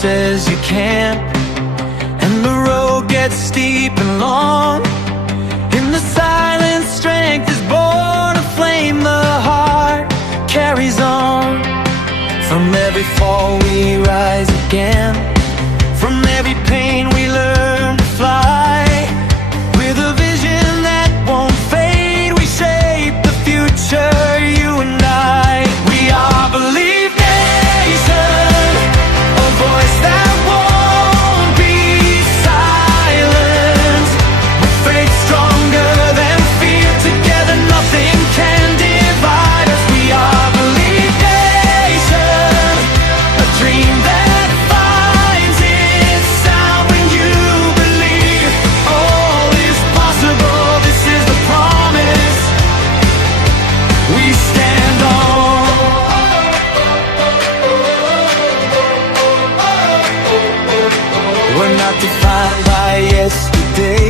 says you can't, and the road gets steep and long. In the silence, strength is born, a flame the heart carries on. From every fall we rise again, from every pain we learn to fly. With a vision that won't fade, we shape the future, you and I. We are Believe Nation, a voice that won't be silenced. With faith stronger than fear, together nothing can divide us. We are Believe Nation, a dream that finds its sound when you believe. All is possible, this is the promise we stand on. We're not defined by yesterday,